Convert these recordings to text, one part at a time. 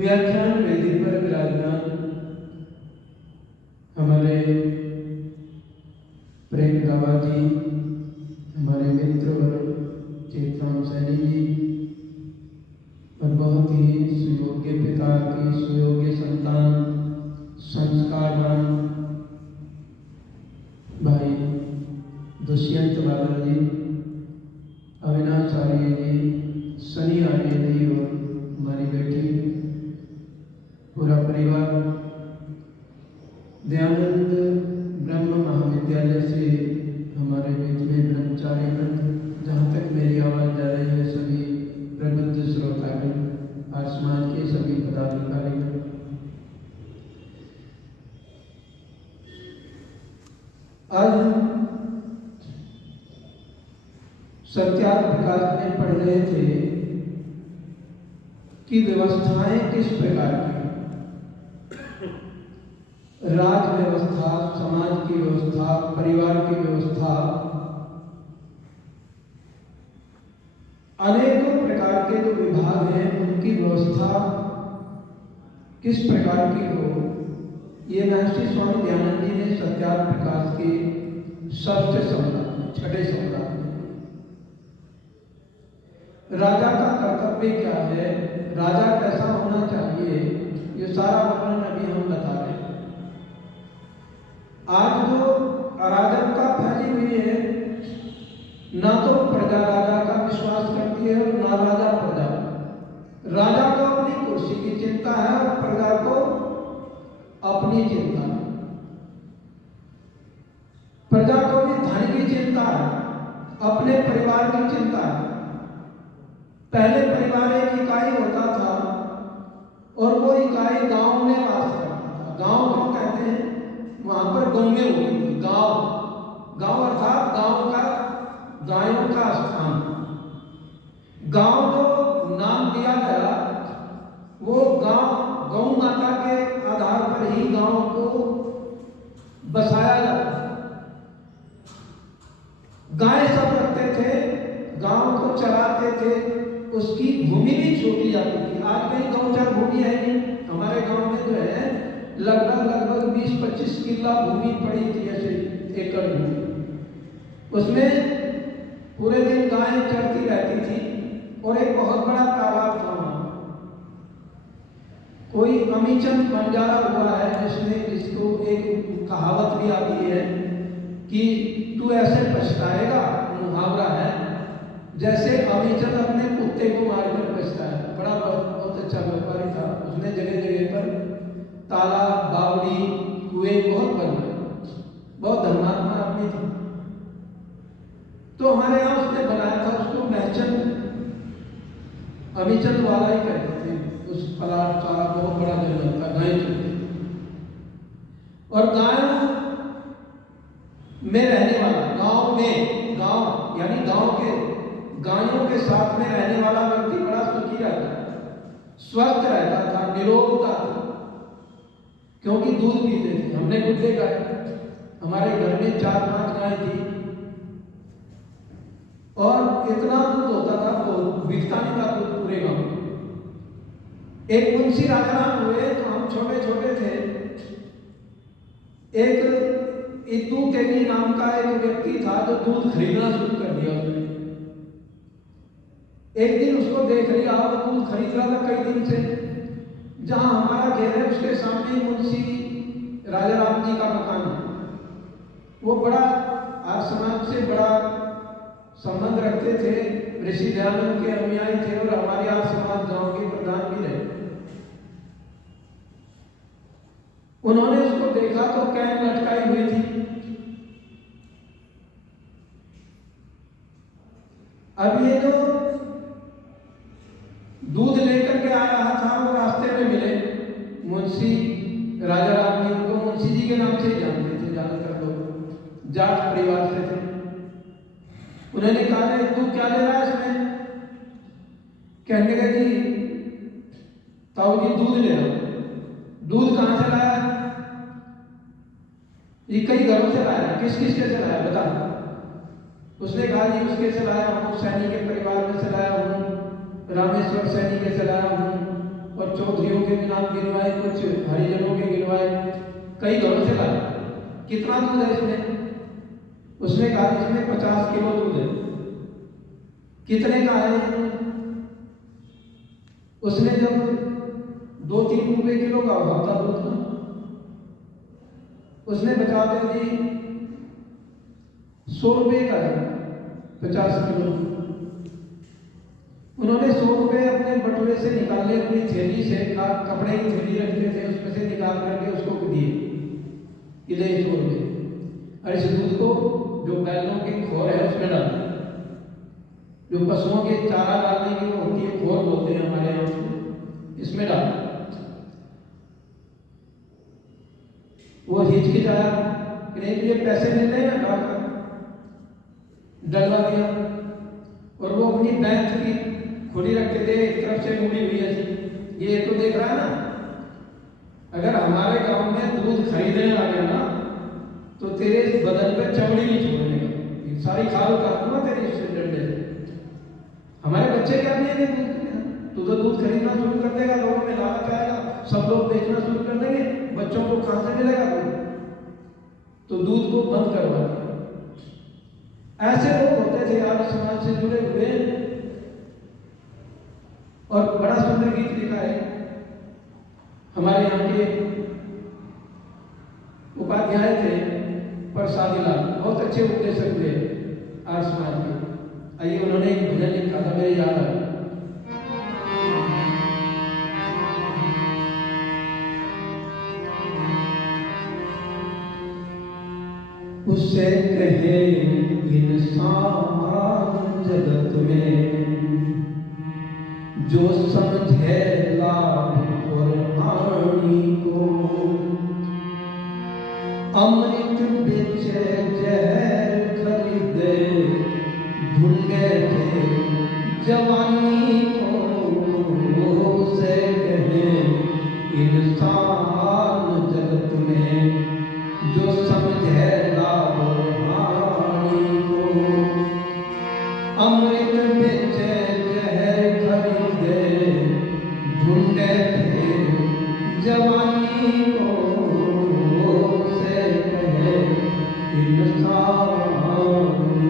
व्याख्यान वेदी पर विराजमान हमारे प्रेम गावा जी, हमारे मित्र और चेतराम सैनी जी और बहुत ही सुयोग्य पिता की सुयोग्य संतान संस्कारवान भाई दुष्यंत बादल जी, अविनाश आर्य जी, सनी आर्य जी और हमारी बेटी, पूरा परिवार दयानंद ब्रह्म महाविद्यालय से हमारे बीच में ब्रह्मचारी वृंद, जहाँ तक मेरी आवाज़ जा रही है सभी प्रबुद्ध श्रोतागण और समाज के सभी पदाधिकारीगण, आज हम सत्यार्थ विकास में पढ़ रहे थे कि व्यवस्थाएं किस प्रकार की, राज व्यवस्था, समाज की व्यवस्था, परिवार की व्यवस्था, अनेकों प्रकार के जो विभाग हैं उनकी व्यवस्था किस प्रकार की हो, ये महर्षि स्वामी दयानंद जी ने सत्यार्थ विकास के षष्ठ सम्राट में, छठे सम्राट में, राजा का कर्तव्य क्या है, राजा कैसा होना चाहिए, ये सारा वर्णन अभी हम बता रहे हैं। आज जो अराजकता फैली हुई है, ना तो प्रजा राजा का विश्वास करती है और ना राजा प्रजा। राजा को अपनी कुर्सी की चिंता है और प्रजा को अपनी चिंता है। प्रजा को भी धन की चिंता है, अपने परिवार की चिंता है। पहले परिवार एक इकाई होता था और वो इकाई गांव में वास करता था। गांव को कहते हैं, वहां पर गौएं होती थी। गांव, गांव अर्थात गांव का, गायों का स्थान। गांव जो नाम दिया गया वो गांव, गौ माता के आधार पर ही गांव को बसाया जाता। गाय सब रखते थे, गांव को चराते थे, उसकी भूमि भी छोटी जाती थी। आज कहीं गौचर भूमि है नहीं, हमारे गांव में जो है लगभग 20-25 किला भूमि पड़ी थी, ऐसे एकड़ भूमि। उसमें पूरे दिन गायें चरती रहती थी और एक बहुत बड़ा तालाब था वहां। कोई अमीचंद बंजारा हुआ है जिसको एक कहावत भी आती है कि तू ऐसे पछताएगा, मुहावरा है, जैसे अमीचंद अपने कुत्ते को मारकर बचता है। बड़ा बहुत अच्छा व्यापारी था, उसने जगह जगह पर तालाब, बावड़ी, कुएं बहुत बनवाए, बहुत धर्मात्मा आदमी था। तो हमारे यहाँ उसने बनाया था, उसको महचंद, अमीचंद वाला ही कहते थे। उस प्लाट का बहुत बड़ा जंगल था, गाय चलती और गायों में रहने वाला, गांव में, गांव यानी गांव के गायों के साथ में रहने वाला व्यक्ति बड़ा सुखी रहता था, स्वस्थ रहता था, निरोगता थी, क्योंकि दूध पीते थे। हमने खुद देखा है, हमारे घर में 4-5 गाय थी और इतना दूध होता था तो बिकता नहीं था दूध पूरे गांव में। एक मुंशी राजाराम हुए तो हम छोटे छोटे थे, एक इद्दू तेली नाम का एक व्यक्ति था जो दूध खरीदना शुरू कर दिया उसने। एक दिन उसको देख लिया, वो दूध खरीद रहा था कई दिन से। जहां हमारा घर है उसके सामने मुंशी राजाराम जी का मकान है। वो बड़ा आज समाज से बड़ा संबंध रखते थे, ऋषि दयानंद के अनुयायी थे और हमारे आज समाज गांव के प्रधान भी रहे। उन्होंने उसको देखा तो कैन लटकाई हुई थी। अब ये जो दूध लेकर के आ रहा था वो रास्ते में मिले मुंशी राजाराम जी, उनको मुंशी जी के नाम से ही जानते थे ज्यादातर लोग, जाट परिवार से थे। उन्होंने कहा तू क्या ले रहा है इसमें? कहने लगे जी ताऊ जी दूध ले रहा। दूध कहां से लाया? ये कई घरों से लाया। किस किस के से लाया बता। उसने कहा जी उसके से लाया हूँ, सैनी के परिवार में से लाया हूँ, रामेश्वर सैनी के से लाया हूँ और चौधरियों के भी नाम गिनवाए, कुछ हरिजनों के गिनवाए, कई घरों से लाए। कितना दूध है इसमें? उसने कहा इसमें 50 किलो दूध है। कितने का है? उसने जब 2-3 रुपए किलो का भाव था दूध का, उसने बता दी 100 रुपए का है 50 किलो। उन्होंने 100 रुपए अपने बटुए से निकाले, अपनी थैली से, कपड़े की थैली रखते थे उसमें से निकाल करके उसको दिए कि ले 100 रुपए, और इस दूध को जो बैलों की खोर है उसमें डाल, जो पशुओं के चारा डालने की होती है, खोर बोलते हैं हमारे यहाँ उसको, इसमें डाल। वो हिचकिचाया कि नहीं ये पैसे मिल रहे हैं, डालकर डलवा दिया। और वो अपनी बैंक की खुली रखते थे, एक तरफ से मुड़ी हुई ऐसी, ये तो देख रहा है ना। अगर हमारे गांव में दूध खरीदने आ गया ना तो तेरे बदन पे चमड़ी नहीं छोड़ने, सारी खाल काट दूंगा तेरे इससे डंडे से। हमारे बच्चे क्या पिएंगे दूध? तू तो दूध खरीदना शुरू कर देगा, लोगों में लालच आएगा, सब लोग बेचना शुरू कर देंगे, बच्चों को कहां से मिलेगा दूध? तो दूध को बंद करवा दिया। ऐसे लोग होते थे यार समाज से जुड़े हुए। और बड़ा सुंदर गीत लिखा है हमारे यहाँ के उपाध्याय थे प्रसादी लाल, बहुत अच्छे उपदेशक थे आर्य समाज के। आइए उन्होंने एक भजन लिखा था, मेरे याद आया। उसे कहे इंसान जगत में जो समझे लाभ और हानि को, अमृत बेचे जहर खरीदे ढूंढे थे जवानी को। उसे कहे इंसान जगत में जो समझे लाभ और हानि को, अमृत बेचे जहर खरीदे ढूंढे थे जवानी को। से कहे इंसान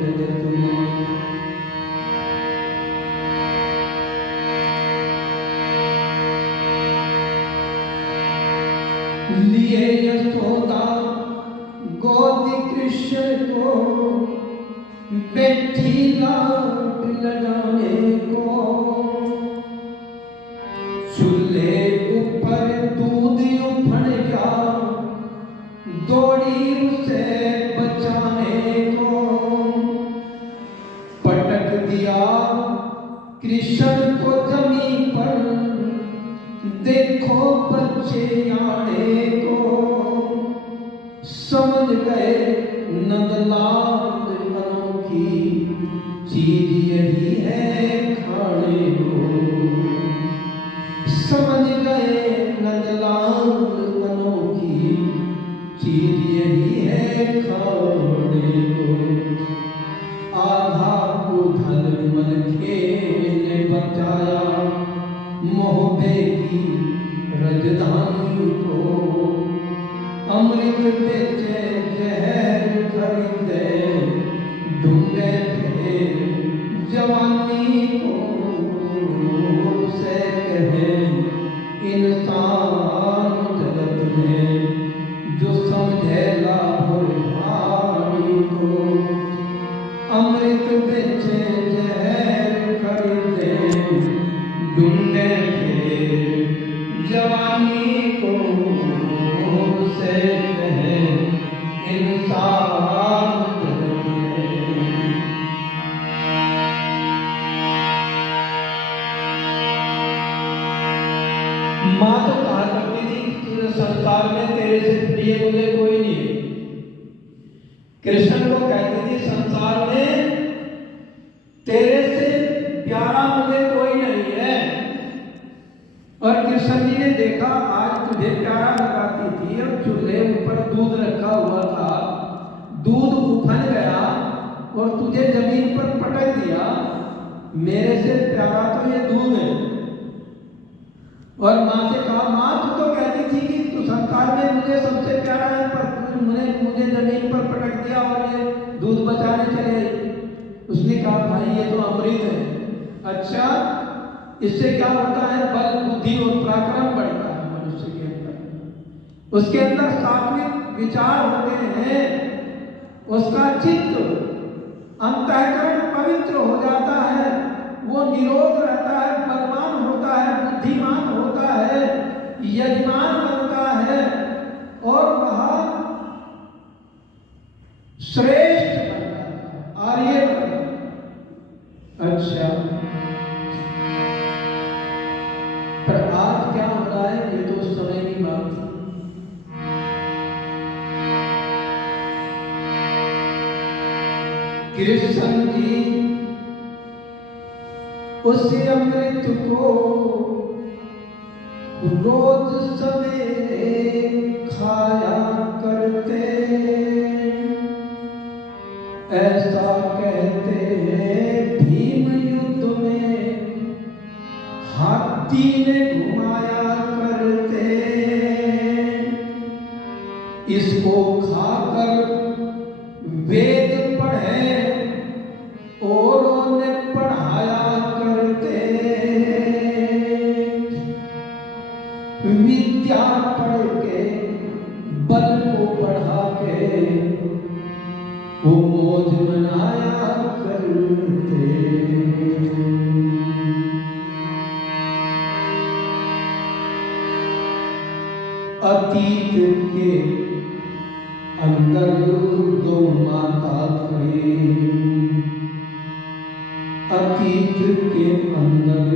जगत में। लिए यशोदा गोदी कृष्ण को, बैठी लाट लगाने को, चूल्हे ऊपर दूध उफड़ गया, दौड़ी उसे बचाने को। पटक दिया कृष्ण को जमीन पर, देखो बच्चे आने को। समझ गए नंदलाल अनोखी चीज यही है खाने को। समझ गए नंदलाल अनोखी चीज यही है खाने को। आधा उधल मन खेल बचाया, मोहबे की रजधानी को। अमृत बेचे जहर खरीदे ढूंढे थे जवानी को। से कहे इंसान जगत में जो समझे लाभ और हानि को। अमृत बेचे जहर खरीदे ढूंढे थे जवानी को। से कहे इंसान जगत में। माँ तो कहा करती थी कि संसार में तेरे से प्रिय मुझे कोई नहीं है। कृष्ण को कहती थी संसार में तेरे से प्यारा मुझे कोई नहीं है। और कृष्ण जी ने देखा आज तुझे प्यारा लगाती थी, और चूल्हे ऊपर दूध रखा हुआ था, दूध उफन गया और तुझे जमीन पर पटक दिया। मेरे से प्यारा तो ये दूध है। और माँ से कहा, माँ तू तो कहती थी कि तू संसार में मुझे सबसे प्यारा है, पर मुझे जमीन पर पटक दिया और ये दूध बचाने चले गई। उसने कहा, भाई ये तो अमृत है। अच्छा, इससे क्या होता है? बल, बुद्धि और पराक्रम बढ़ता है मनुष्य के अंदर। उसके अंदर सात्विक विचार होते हैं, उसका चित्त अंतःकरण पवित्र हो जाता है, वो निरोध रहता है, बलवान होता है, बुद्धिमान होता है, यजमान बनता है और वह श्रेष्ठ बनता है, आर्य बनता है। अच्छा, पर आज क्या हो रहा है? ये तो उस समय की बात थी। कृष्ण जी उस अमृत को रोज सवेरे खाया करते, ऐसा कहते हैं भीम युद्ध में हाथी ने घुमाया करते। इसको खाकर वेद पढ़े औरों ने पढ़ाया करते, विद्या पढ़ के बल को बढ़ा के वो मौज मनाया करते। अतीत के अंदर गौ माता खड़ी, अतीत के अंदर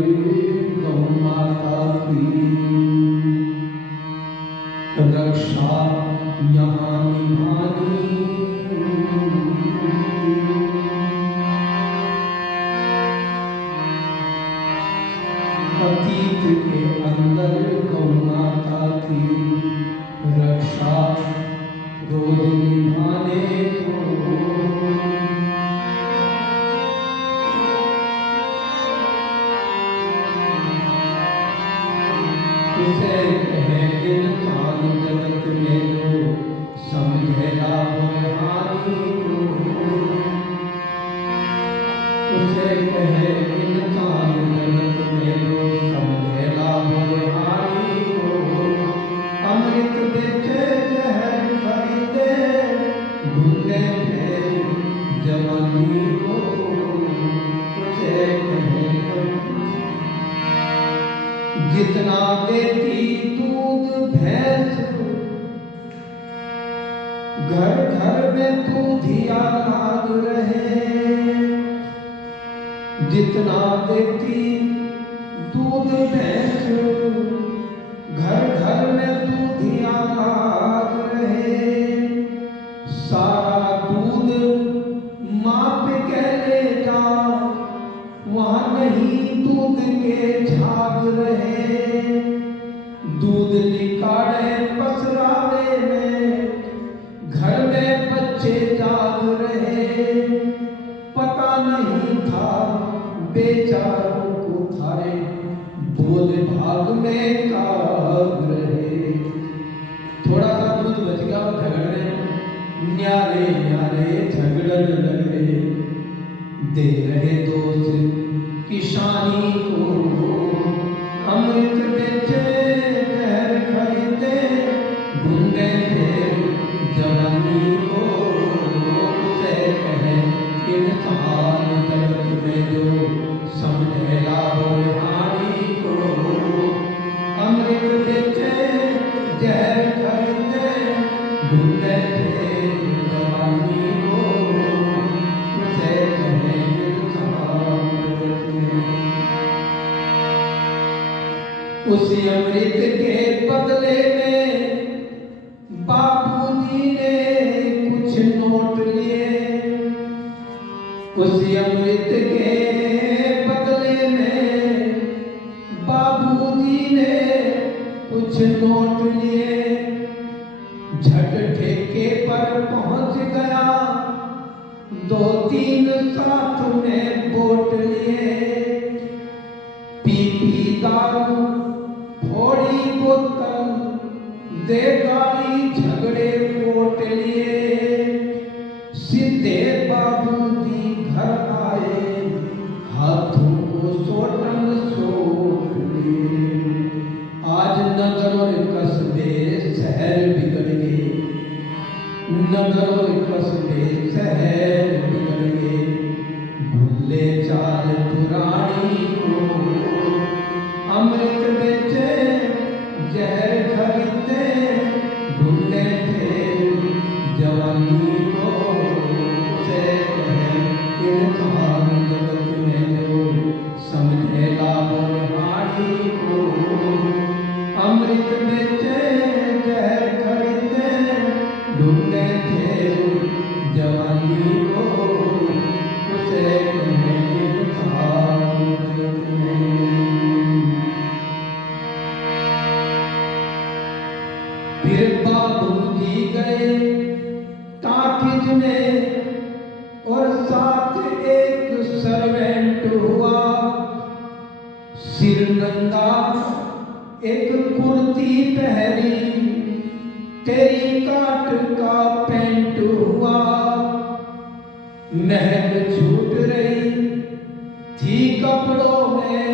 गौ माता की रक्षा यहाँ निभानी। अतीत के अंदर गौ माता की रक्षा रोज निभाने को। उसे कहे इंसान जगत में जो समझे लाभ हानि को। उसे कहे इंसान जगत में जो समझे लाभ हानि को। अमृत बेचे जहर खरीदे ढूंढे जवानी को। उसे कहे जितना देती दूध भैंस, घर घर में दूधिया लाग रहे। जितना देती दूध भैंस, घर घर में दूधिया लाग रहे। सारा दूध माप के ले जाओ, वहाँ नहीं दूध के झाग रहे। दूध निकाले पसरावे में, घर में बच्चे जाग रहे। पता नहीं था बेचारों को थारे बोल भाग में काग रहे। थोड़ा सा दूध बच गया और झगड़ रहे, न्यारे न्यारे झगड़न लग रहे। दे रहे दोस्त किसानी को, अमृत बेचे जहर खरीदे ढूंढे जवानी को। उसे कहे इंसान जगत में जो समझे लाभ हानि को। अमृत बेचे जहर खरीदे ढूंढे जवानी को। उसे कहे इंसान जगत में। उसी अमृत के बदले में बापूजी ने कुछ नोट लिए। उसी अमृत के बदले में बाबूजी ने कुछ नोट लिए। झट ठेके पर पहुंच गया, दो तीन साथ में बोट लिए। पी पी दारू दे गाली झगड़े कोट लिए, सीधे बाबू जी घर आए, हाथों को सोटन सोट लिए। आज नगर और कस्बे शहर बिगड़ गए, नगर और कस्बे शहर बिगड़ गए, भूले चाल पुरानी को, अमृत बेचे जहर खरीदते, ढूंढे थे जवानी को, उसे कहे इंसान जगत में जो समझे लाभ और हानि को, अमृत बेचे जहर खरीदते, ढूंढे थे जवानी को, उसे कहे इंसान जगत में। फिर बाबूजी गए टाकिज में, और साथ एक सर्वेंट हुआ, सिर नंगा एक कुर्ती पहरी, तेरी काट का पेंट हुआ, महक छूट रही थी कपड़ों में,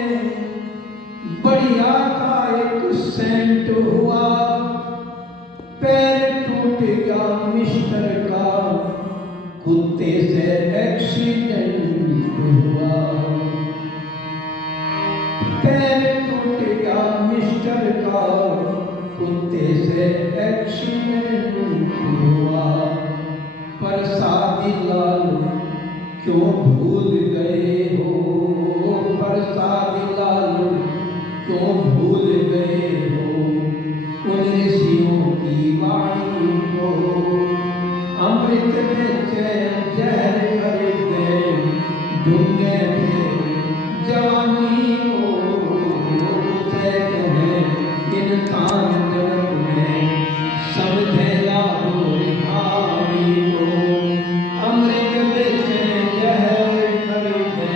बढ़िया का एक सेंट हुआ, पैर टूट गया मिस्टर का, कुत्ते से एक्सीडेंट हुआ, पैर टूट गया मिस्टर का, कुत्ते से एक्सीडेंट हुआ। पर शादी लाल क्यों भूल गए हो, पर शादी लाल क्यों भूल गए हो, उन ऋषियों की वाणी को, अमृत बेचे जहर खरीदे, ढूंढे थे जवानी को, उसे कहे इंसान जगत में समझे लाभ और हानि को, अमृत बेचे जहर खरीदे,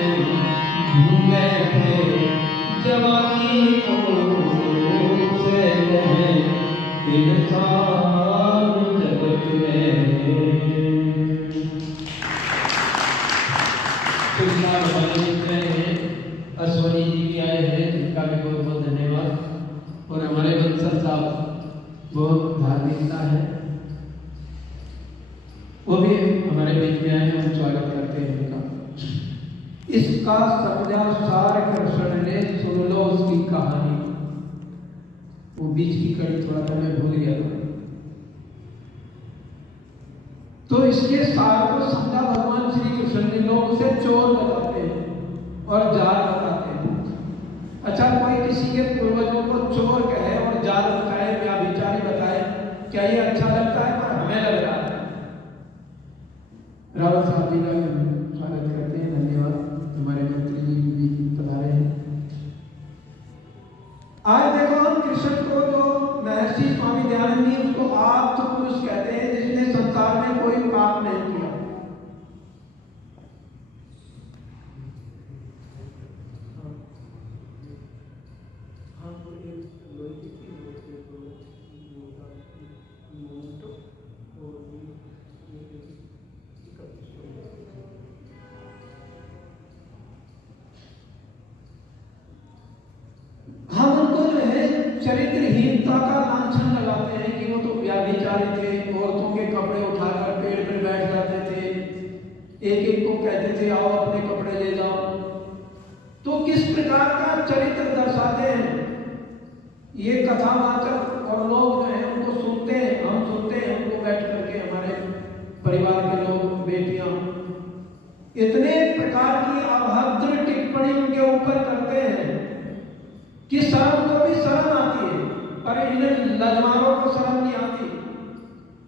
ढूंढे थे जवानी को, उसे कहे इंसान जगत में। अश्वनी जी भी आए हैं, जिनका भी बहुत बहुत धन्यवाद। और हमारे बंसल साहब बहुत धार्मिकता है, वो भी हमारे बीच में आए हैं, हम स्वागत करते हैं उनका। इसका समझा सार कृष्ण ने, सुन लो उसकी कहानी। वो बीच की कड़ी थोड़ा सा मैं भूल गया था, तो इसके सार को समझा भगवान श्री कृष्ण ने। लोग उसे चोर बताते हैं और जार बताते हैं। अच्छा, कोई किसी के पूर्वजों को चोर कहे और जार बताए, व्याभिचारी बताए, क्या ये अच्छा लगता है? पर हमें लग रहा है। रावत साहब जी का स्वागत करते हैं, धन्यवाद। हमारे मंत्री जी भी पधारे हैं। आज देखो, हम कृष्ण को जो महर्षि स्वामी दयानंद जी उसको आप्त पुरुष कहते हैं, जिसने संसार में कोई पाप नहीं किया। हम उनको जो है चरित्रहीनता का लांछन लगाते हैं कि वो तो व्याभिचारी थे, औरतों के कपड़े उठाकर पेड़ पर बैठ जाते थे, एक एक को कहते थे आओ अपने कपड़े ले जाओ। तो किस प्रकार का चरित्र दर्शाते हैं ये कथावाचक और लोग जो है उनको सुनते हैं, हम सुनते हैं उनको बैठ करके, हमारे परिवार के लोग, बेटियां, इतने प्रकार की अभद्र टिप्पणी उनके ऊपर करते हैं कि शर्म को भी शर्म आती है, पर इन लजमारों को शर्म नहीं आती।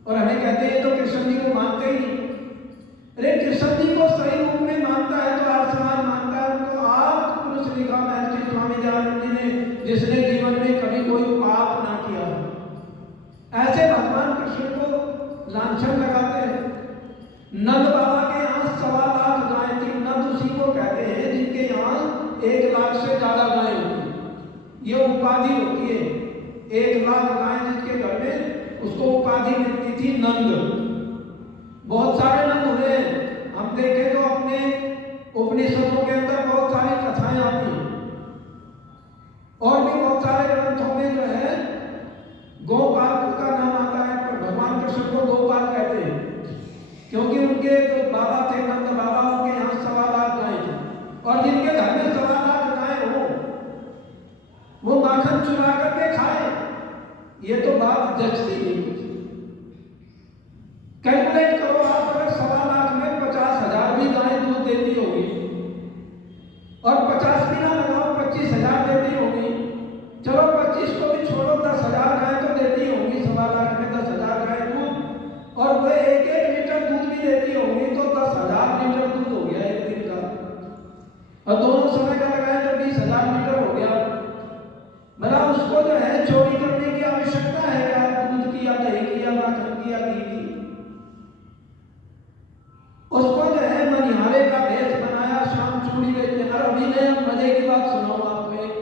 और हमें कहते हैं तो कृष्ण जी को मानते ही नहीं। अरे कृष्ण जी को सही रूप में मानता है तो आज समाज मानता है उनको। आप पुरुष लिखा महर्षि स्वामी दयानंद जी ने, जिसने जीवन में कभी कोई पाप ना किया, ऐसे भगवान कृष्ण को लांछन लगाते हैं। नंद बाबा के यहाँ 1.25 लाख गायें थी। नंद उसी को कहते हैं जिनके यहाँ 1 लाख से ज्यादा गायें होती, ये उपाधि होती है। 1 लाख गाय जिसके घर में, उसको उपाधि मिलती थी नंद। बहुत सारे नंद हुए। हम देखें तो अपने उपनिषदों के अंदर बहुत सारी कथाएं आती हैं, और भी बहुत सारे ग्रंथों में जो है गोपाल का नाम आता है। पर भगवान कृष्ण को गोपाल कहते हैं क्योंकि उनके जो बाबा थे, नंद बाबा, उनके यहाँ 1.25 लाख गाय थे, और जिनके घर में 1.25 लाख गाय हो वो माखन चुरा करके खाए, ये तो बात जचती नहीं। कैलकुलेट करो आप, अगर 1.25 लाख में 50,000 भी गाय दूध देती होगी, और 50 भी ना लगाओ, 25,000 देती होगी, चलो 25 को भी छोड़ो, 10,000 गाय तो देती होंगी 1.25 लाख में 10,000 गाय दूध, और वो 1-1 लीटर दूध भी देती होंगी, तो 10,000 लीटर दूध हो गया एक दिन का, और दोनों समय का लगाए तो 20,000 लीटर हो गया। भला उसको जो है चोरी करने की आवश्यकता है क्या, दूध की या दही की या माखन की या घी की? उसको जो है मनिहारे का भेष बनाया, शाम चूड़ी बेचने। और अभी मैं मजे की बात सुनाऊं आपको एक।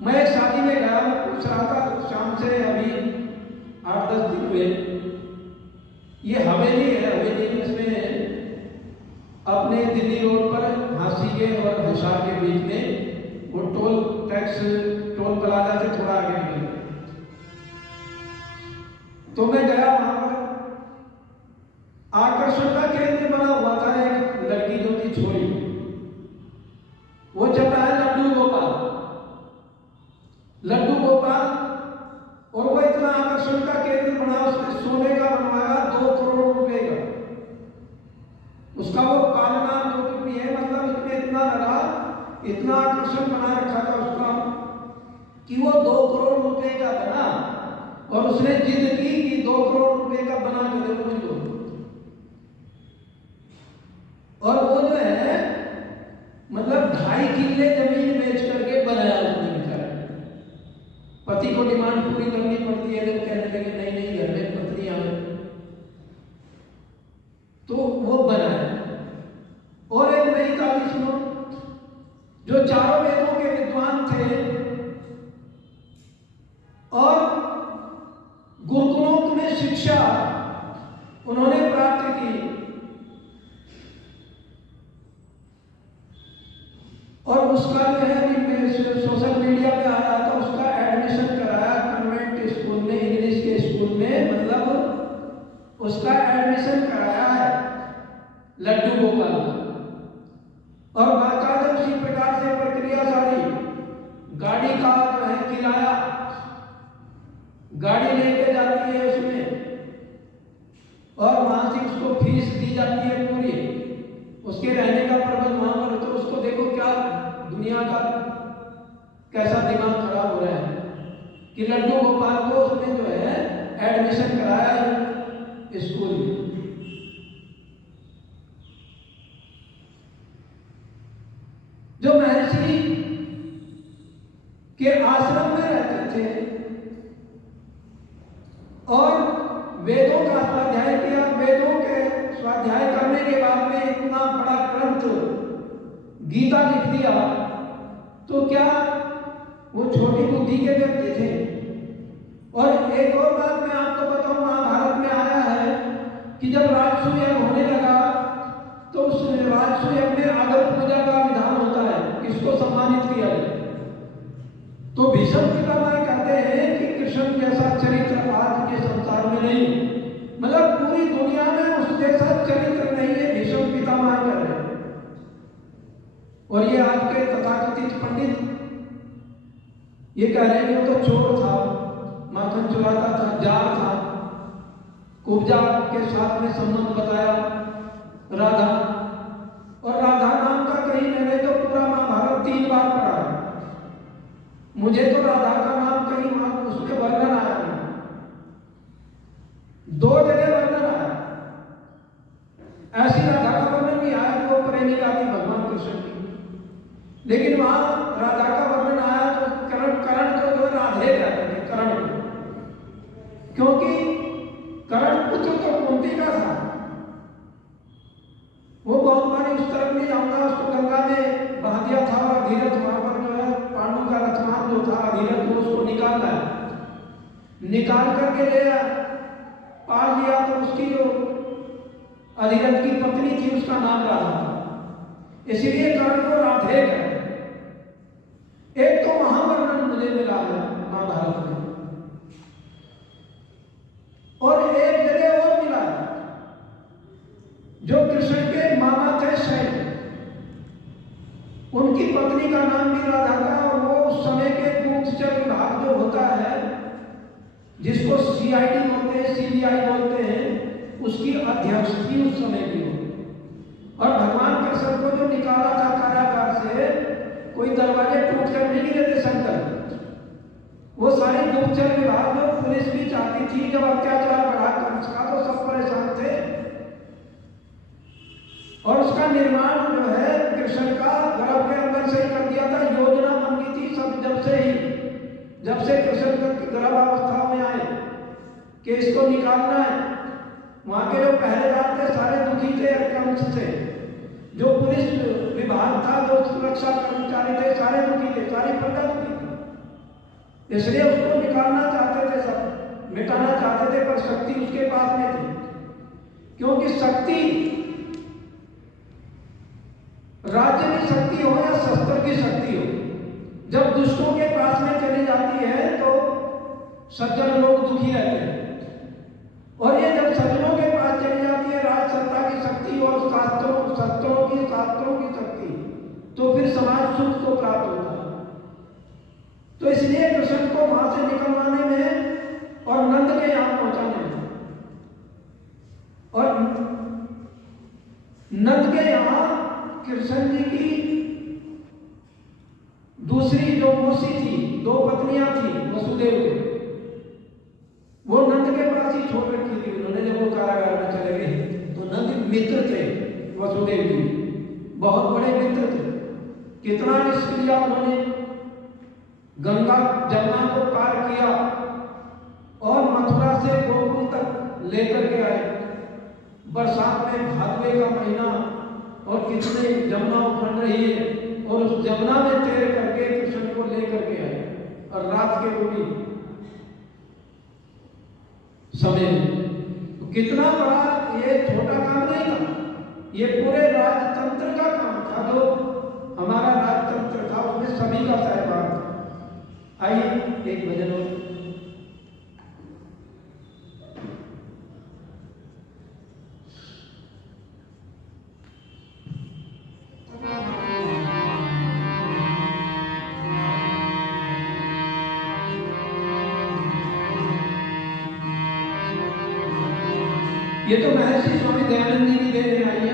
मैं एक शादी में गया, मैं पूछ रहा था शाम से अभी 8-10 दिन हुए। ये हवेली है, हवेली इसमें अपने दिल्ली रोड पर झांसी के और हिसार के बीच में वो टोल प्लाजा से थोड़ा आगे निकले, तो मैं गया वहां पर। आकर्षण का केंद्र बना हुआ था एक लड़की जो थी छोरी, वो चल रहा है लड्डू गोपाल, लड्डू गोपाल, और वो इतना आकर्षण का केंद्र बना, उसने सोने का बनवाया 2 करोड़ रुपए का। उसका वो पालना जो भी है, मतलब उसमें इतना लगा, इतना आकर्षण बना रखा था उसका कि वो 2 करोड़ रुपए का बना, और उसने जिद की कि 2 करोड़ रुपए का बना के दो मुझको। और वो जो है मतलब 2.5 किले जमीन बेच करके बनाया उसने बेचारा। पति को डिमांड पूरी करनी पड़ती है, लोग कहने लगे नहीं नहीं घर में पत्नी आए, तो वो बनाया। और एक नई कहानी सुनो, जो चारों वेदों के विद्वान थे और गुरुकुलों में शिक्षा उन्होंने प्राप्त की, और उसका जो है सोशल मीडिया पे आ रहा था, उसका एडमिशन कराया कन्वेंट स्कूल में, इंग्लिश के स्कूल में, मतलब उसका एडमिशन कराया है लड्डू गोपाल। और बाकायदा उसी प्रकार से प्रक्रिया सारी, गाड़ी का जो है किराया, गाड़ी लेके जाती है उसमें, और वहां से उसको फीस दी जाती है पूरी, उसके रहने का प्रबंध वहां पर। तो उसको देखो क्या दुनिया का कैसा दिमाग खराब हो रहा है कि लड्डू गोपाल को उसने जो है एडमिशन कराया स्कूल में। जो महर्षि के आश्रम में रहते थे और वेदों का स्वाध्याय किया, वेदों के स्वाध्याय करने के बाद में इतना बड़ा ग्रंथ गीता लिख दिया, तो क्या वो छोटी बुद्धि के व्यक्ति थे? और एक और बात मैं आपको बताऊं, महाभारत में आया है कि जब राजसूय यज्ञ होने लगा तो उस राजसूय यज्ञ में आदर पूजा का विधान होता है, किसको सम्मानित किया जाए। तो भीष्म पितामह कहते हैं कि कृष्ण जैसा चरित्र आज के संसार में नहीं, मतलब पूरी दुनिया में उस जैसा चरित्र नहीं है, भीष्म पितामह कह रहे हैं। और ये आज के तथाकथित पंडित ये कह रहे हैं कि वो तो चोर था, माखन चुराता था, जार था, कुब्जा के साथ में संबंध बताया राधा, और राधा नाम का कहीं मैंने तो पूरा महाभारत 3 बार पढ़ा है, मुझे तो राधा का नाम कहीं उसमें वर्णन आया नहीं, 2 जगह वर्णन आया। ऐसी राधा का वर्णन नहीं आया कि वो प्रेमिका थी भगवान कृष्ण की, लेकिन वहां राधा का वर्णन आया तो कर्ण को जो राधे कहते थे, कर्ण को, क्योंकि कर्ण पुत्र तो कुंती का था। वो बहुत बारी उस तरफ नहीं जाऊंगा, उसको गंगा में बहा दिया था, और अधीरथ वहां पर जो है पांडु का रथवान जो था अधीरथ, वो उसको निकाल करके ले आया, पाल लिया तो उसकी जो अधिरथ की पत्नी थी उसका नाम राधा था, इसलिए कर्ण को राधे कहते। एक तो वहां वर्णन मुझे मिला है महाभारत में, और एक जगह और मिला है, जो कृष्ण के मामा थे शैल, उनकी पत्नी का नाम भी राधा था, और वो उस समय के गुप्तचर विभाग जो होता है, जिसको सीआईडी बोलते हैं, सीबीआई बोलते हैं, उसकी अध्यक्ष थी उस समय की। और भगवान कृष्ण को जो निकाला था कारागार से, कोई दरवाजे टूट कर नहीं देते शंकर, वो सारी गुप्तचर विभाग में पुलिस भी चाहती थी, जब अत्याचार बढ़ा कंस का तो सब परेशान थे, और उसका निर्माण जो है कृष्ण का गर्भ के अंदर से ही कर दिया था। योजना बन गई थी सब जब से कृष्ण गर्भावस्था में आए कि इसको निकालना है। वहां के जो पहरेदार थे सारे दुखी थे कंस से, जो पुलिस विभाग था, जो सुरक्षा कर्मचारी थे, सारे दुखी थे, सारी प्रजा दुखी थी, इसलिए उसको निकालना चाहते थे, सब मिटाना चाहते थे, पर शक्ति उसके पास में थी, क्योंकि शक्ति राज्य की शक्ति हो या शस्त्र की शक्ति हो, जब दुष्टों के पास में चली जाती है तो सज्जन लोग दुखी रहते हैं, और ये जब सज्जनों के पास चली जाती है राज सत्ता की शक्ति और शास्त्रों की शक्ति, तो फिर समाज सुख को प्राप्त होता है। तो इसलिए कृष्ण को वहां से निकलवाने में और नंद के यहां पहुंचाने में, और नंद के यहां कृष्ण जी की दूसरी जो मौसी थी, दो पत्नियां थी वसुदेव की, वो नंद के पास ही छोड़ रखी थी उन्होंने। जब वो कारागार में चले गए तो नंद मित्र थे वसुदेव जी, बहुत बड़े मित्र थे। कितना रिस्क लिया उन्होंने, गंगा जमुना को पार किया और मथुरा से गोकुल तक लेकर के आए। बरसात में भादवे का महीना, और कितने जमुना उफन रही है, और उस जमुना में तैर करके कृष्ण को लेकर के आए, और रात के को भी समय में। तो कितना बड़ा, ये छोटा काम नहीं था, ये पूरे राजतंत्र का काम था, जो हमारा राजतंत्र था उसमें सभी का सहभाग था। आइए एक भजन और ये तो महर्षि स्वामी दयानंद जी भी दे रहे हैं।